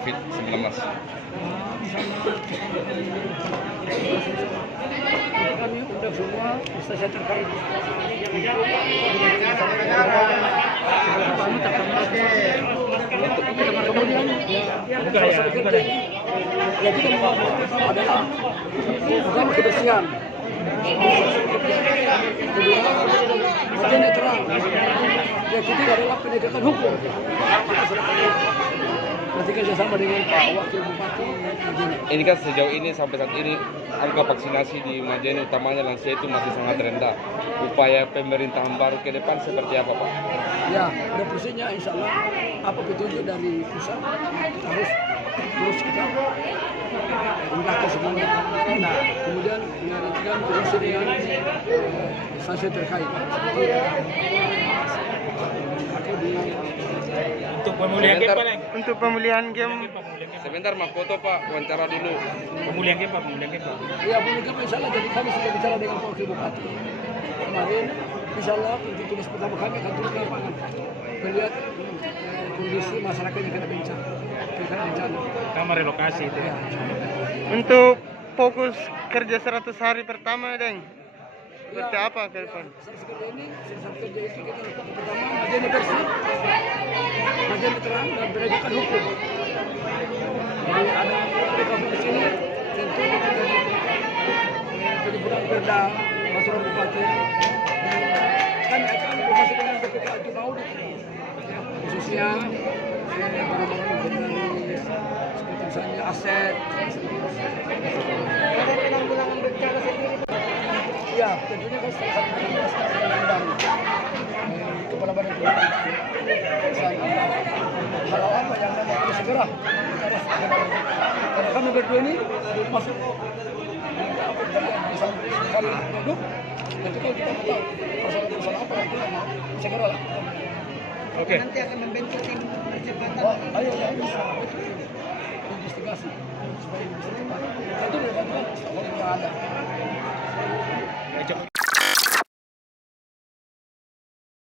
COVID-19? Kami undang semua instansi terkait. Kemudian ya kita mau adalah pertama kebersihan, kedua agen netral, yang ketiga adalah penegakan hukum. Nanti kerjasama dengan Pak Wakil Bupati Majene. Ini kan sejauh ini sampai saat ini angka vaksinasi di Majene utamanya lansia itu masih sangat rendah. Upaya pemerintahan baru ke depan seperti apa, Pak? Ya, ada prosesnya insya Allah apa petunjuk dari pusat kita harus terus kita undangkan semuanya. Nah, kemudian dengan koordinasi dengan instansi terkait. Aku di Untuk pemulihan game Pak, Leng. Untuk pemulihan game. Sebentar, Mak, foto Pak, wawancara dulu. Pemulihan game Pak, pemulihan game Pak. ya pemulihan insya Allah, jadi kami sudah bicara dengan Pak Wakil Bupati kemarin. Insya Allah tugas pertama kami akan turun ke lapangan melihat kondisi masyarakat yang kena bencana. Kamar relokasi itu. Ya. Untuk fokus kerja 100 hari pertama, Deng. Seperti apa ke depan? Seperti ini, satu kerja itu kita lakukan pertama Majene bersih, Majene terang dan penegakan hukum. Jadi ada kasus di sini, tentu penyebut perda masyarakat bupati kami akan berkoordinasi dengan BPK itu mau khususnya barang-barang dari seperti misalnya aset. Ya, tentunya kan salah satu undang kepala badan hal apa yang harus segera karena kami berdua ini masuk apa bisa saling duduk nanti kalau kita tahu persoalan apa yang kita mau segera lah. Oke. Nanti akan membentuk tim percepatan. Ayo ya bisa investigasi supaya bisa cepat. Itu dari bantuan yang ada. Coba.